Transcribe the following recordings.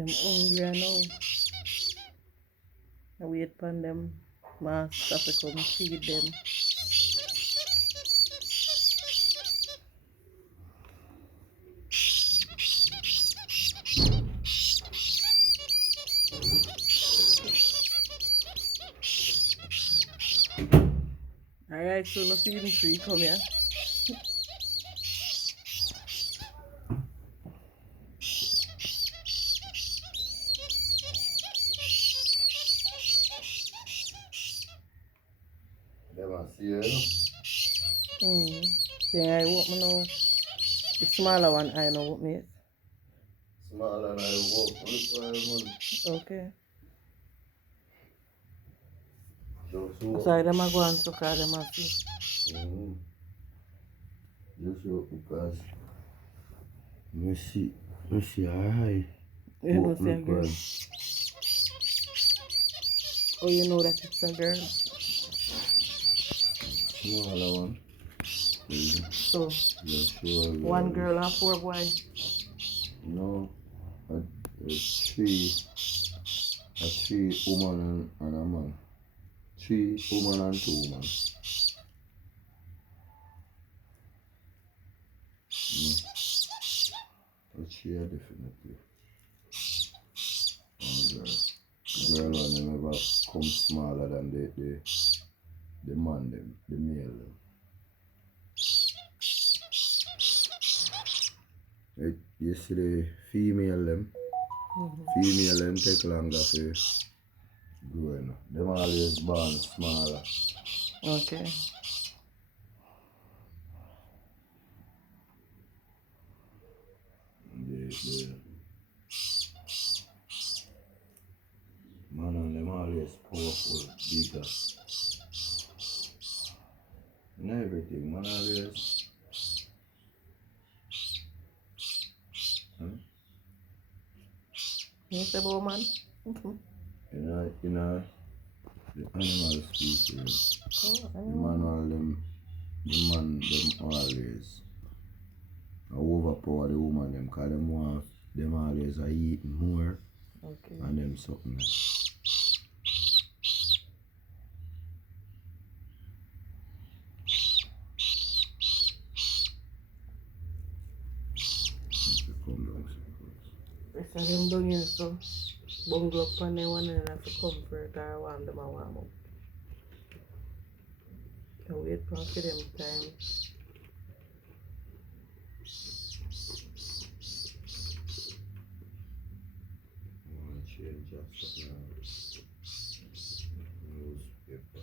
Them hungry now. I wait for them master to come feed them. Alright, so no feeding tree, come here. Them a see you, Yeah, I want me now. The smaller one I know what me. Small and I walk on the man. Okay. Just walk. So them a go and suck at them a see. Just walk because me see her eye. You know see a girl. Oh, you know that it's a girl. Smaller one. So Just sure one girl and 4 boys. No, a three woman and a man. 3 woman and 2 man. But she definitely one girl. Girl one never come smaller than the man them, the male them. You see the female them? Female them take longer for growing. Them always born smaller. Okay. The man and them always powerful, bigger. And everything, man always. Yes, about man. You know, the animal species. The man always overpower the woman them because them always are eating more. Okay. And them something. So them down here so bungle up on them one and have to comfort or warm them and warm up. I wait for them time. Change of newspaper.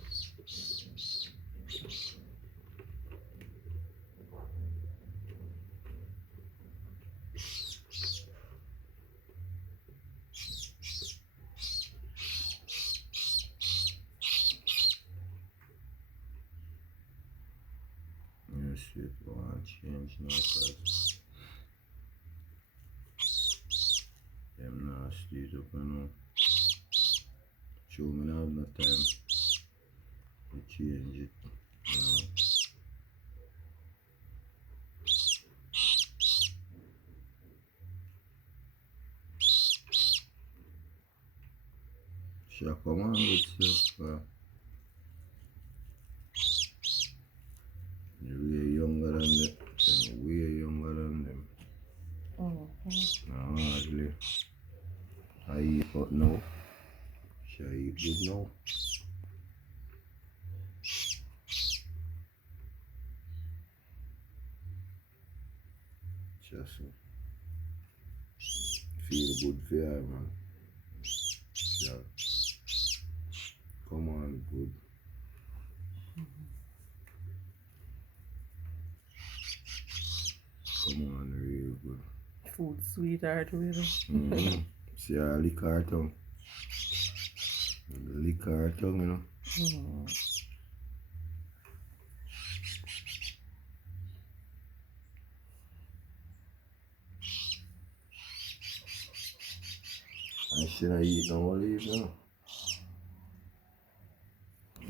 Newspaper want change now because them not stay up now. Show me now have no time to change it. She'll come on with stuff. You're way younger than them. Them way younger than them. Now hardly. I eat but now. She eat good now. Just feel good for her, man. Yeah. Come on, good. Come on, real good. Food sweetheart really. See her lick her tongue. Lick her tongue, you know. And she not eat no olive, you know.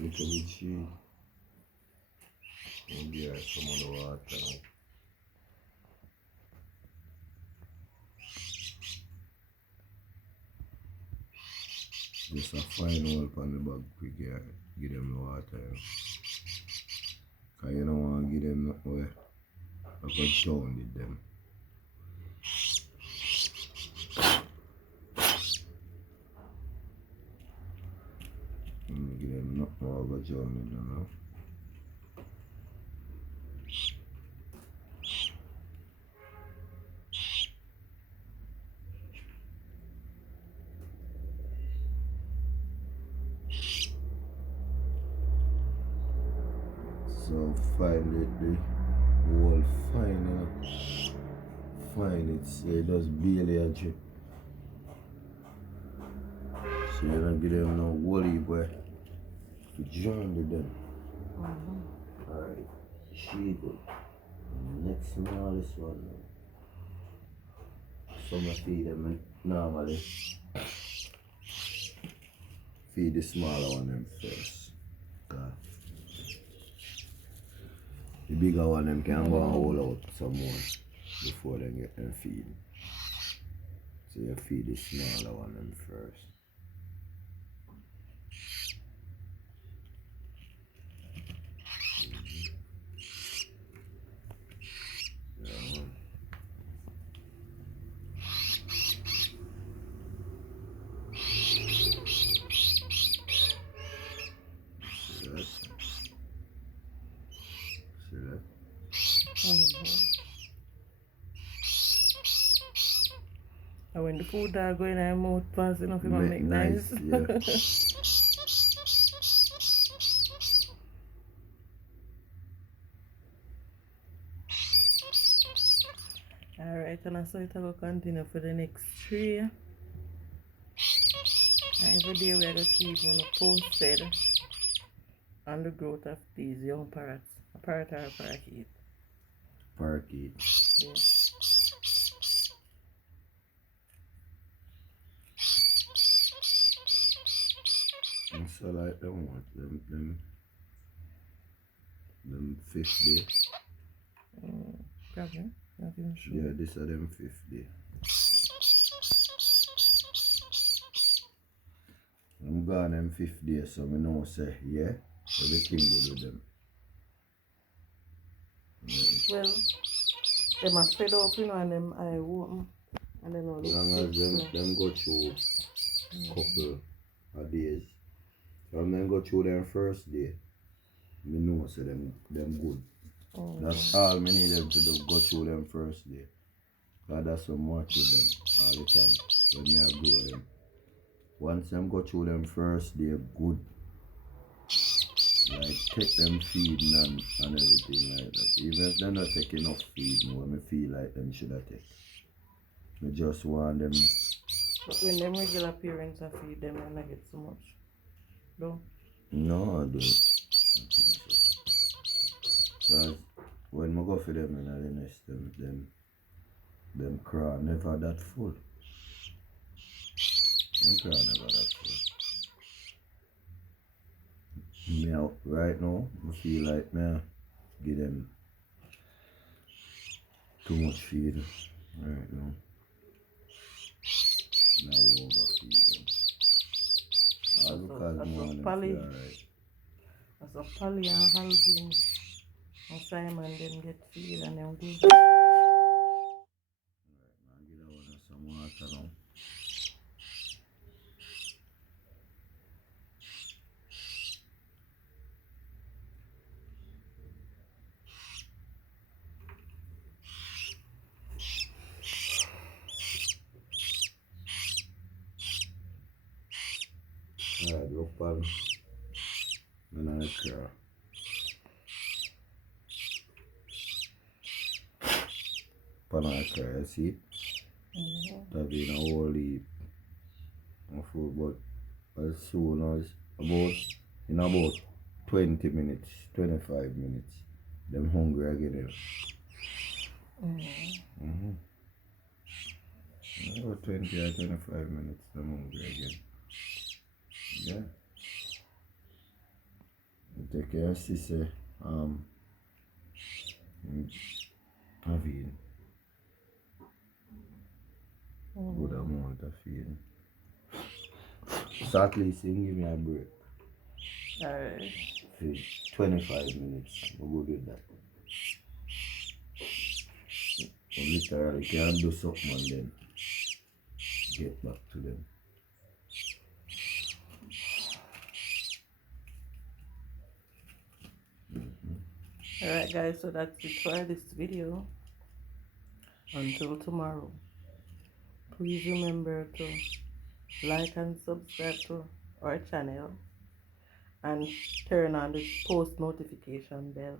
Little bit cheese. Maybe I some of the water now. Just a fine hole on the bag quick, yeah. Give them the water, you know. Cause you don't want to give them nothing where I could drown with them. Give them nothing where I could drown with them, you know. So fine the whole fine, you know. Fine, it does barely a drip. So you don't give them no worry boy. To join with them. Alright, she good. Next smallest one now. Some I feed them normally. Feed the smaller one them first. The bigger one them can go and hold out some more before they get them feed. So you feed the smaller one them first. And when the food are going in our mouth fast enough, it might make nice. Yeah. Alright, and so it will continue for the next 3. And every day we are going to keep on posted on the growth of these young parrots. A parrot or a parakeet? Parakeet. Yeah. And so like them what? Them 5th day. Probably. Not even sure. Yeah, this are them 5th day. I'm gone them 5th day, so I know say, yeah, everything good with them. Yeah. Well, them are fed up, you know, and them eye open. And then all As long as them go through couple of days. So when them go through them first day, me know say them good. That's all me need them to do, go through them first day. Cause that's what watch with them all the time when me I grow them. Once them go through them first day good, like take them feeding and everything like that. Even if they're not taking enough feeding, when me feel like them should have take. Me just want them. But when them regular parents are feed them, I not get so much. No? No, I don't. I think so. Cause when I go for them in the nest, them craw never that full. Them craw never that full. Me out right now, I feel like me give them too much feed right now. Now overfeed them. All because more of them feel alright. That's a Polly and Halvin and Simon them get feed and them good. Right, now give that one some water now. Alright, look pan. And I craw. Pan I craw, see? That being a whole heap of food, but as soon as in about 20 minutes, 25 minutes, them hungry again. About 20 or 25 minutes, them hungry again. Yeah. You take care of sister, having good amount of feeding. So at least you can give me a break Alright. for 25 minutes. I'm good with that. I literally can do something and then get back to them. Alright guys, so that's it for this video. Until tomorrow, please remember to like and subscribe to our channel and turn on the post notification bell.